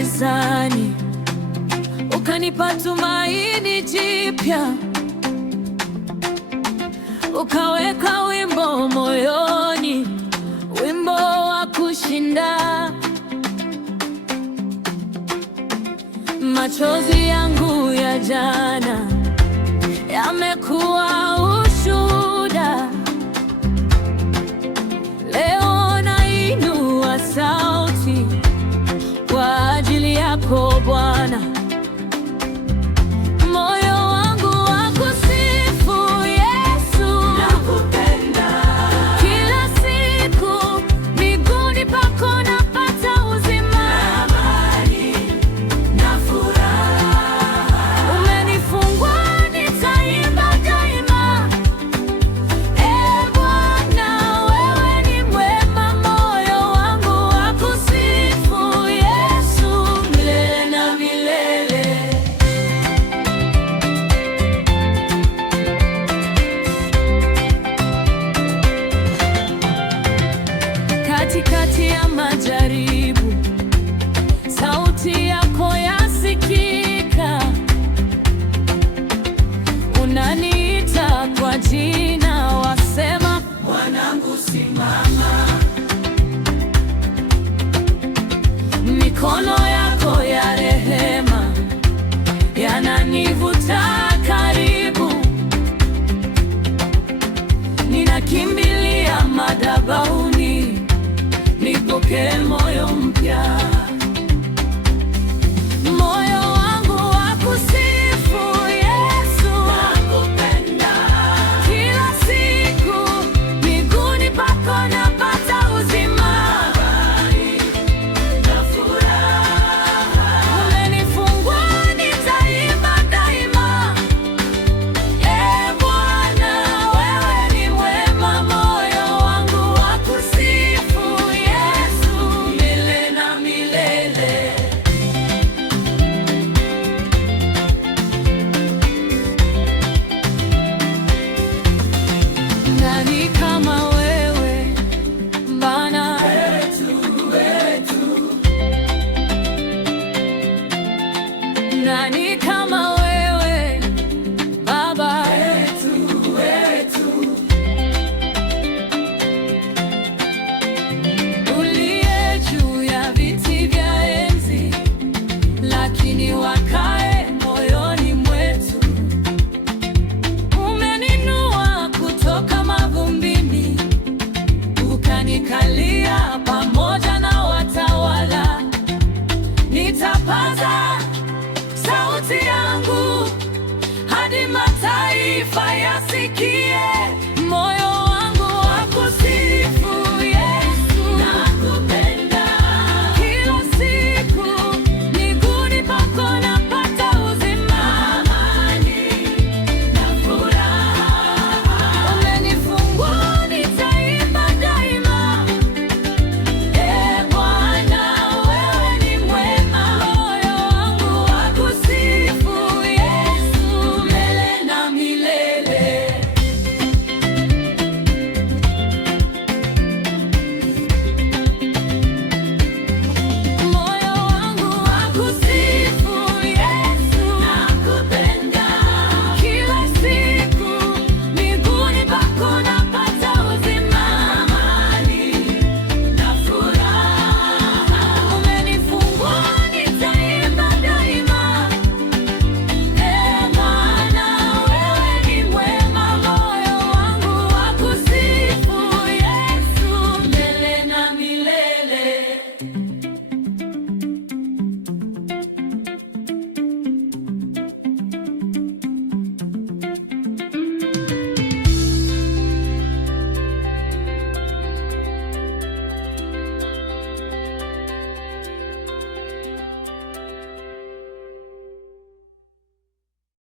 gizani, ukanipa tumaini jipya, ukaweka wimbo moyoni, wimbo wa kushinda. Machozi yangu ya jana yamekuwa ushuhuda. Leo nainua sauti kwa ajili yako Bwana. Moyo wangu wakusifu Yesu, nakupenda. Kila siku miguuni pako napata uzima na amani na furaha. Umenifungua, nitaimba daima. Bwana, wewe ni mwema. Moyo wangu wakusifu Yesu milele na milele. Katikati ya majaribu, sauti yako yasikika. Unaniita kwa jina, wasema, mwanangu simama. Mikono yako ya rehema yananivuta karibu. Ninakimbilia madhabahuni, nipokee